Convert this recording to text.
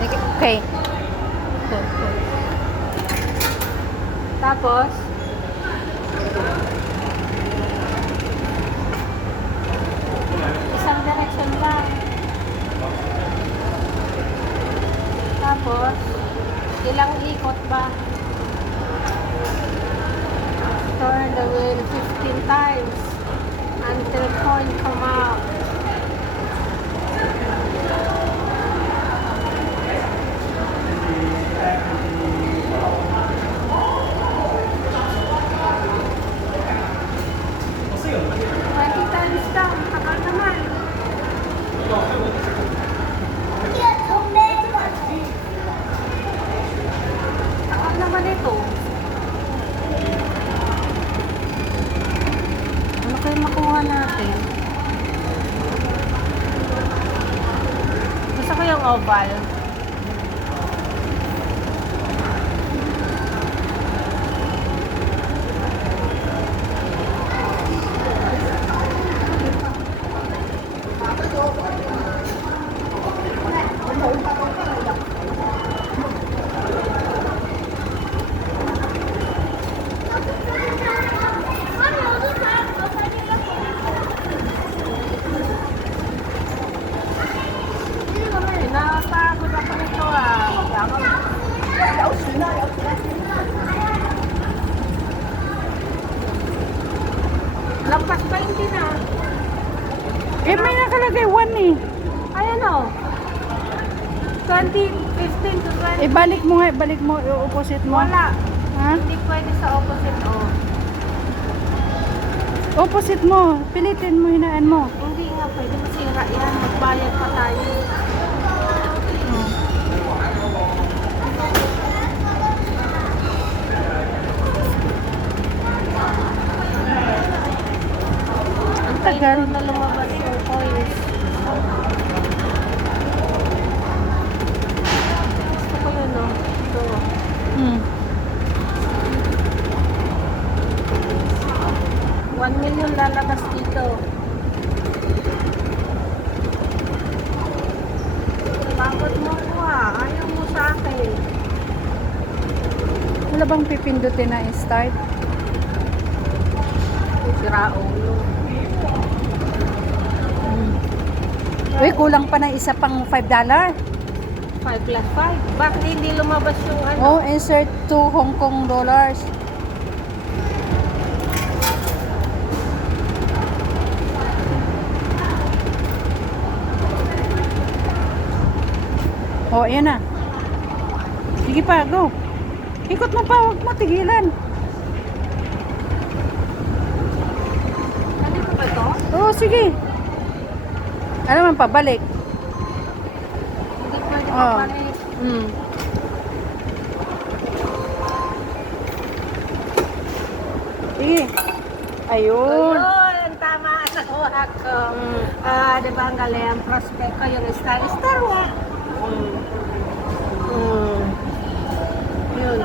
Okay. Tapos, isang direction lang. Tapos, ilang ikot ba? Turn the wheel 15 times until coin come out. Twenty times lang, takal naman. Takal naman ito. Ano kayo makuha natin? Gusto ko yung oval. Pinapagod ako nito Lampas pa hindi na. Eh, may nakalagay 1 eh. Ayan o. 2015 to 20. Balik mo nga, balik mo, i-opposite mo. Wala. Ha? Hindi pwede sa opposite o. Opposite mo, pilitin mo, hinaan mo. Hindi nga pwede masira yan. Magbayad pa tayo. Ang Tagal. tagal na lumabas yung coins. Gusto ko yun o. Ito. Hmm. 1 million lalabas dito. Bakit mo ko Ayaw mo sa akin. Wala bang pipindutin na i-start? Sira ulo. Uy, kulang pa na isa pang $5. 5 plus 5. Bakit hindi lumabas yung ano? Oh, insert to Hong Kong dollars. Oh, ayan na. Sige pa, go. Ikot mo pa, huwag mo tigilan. Nandito ba ito? Oh, sige. Ano man, pabalik. Hindi pwede Oh. mabalik. Sige. Ayun. Ayun, tama. Nakuha ko. Di ba ang galing? Prospect ko yung star. Star wa. Yun.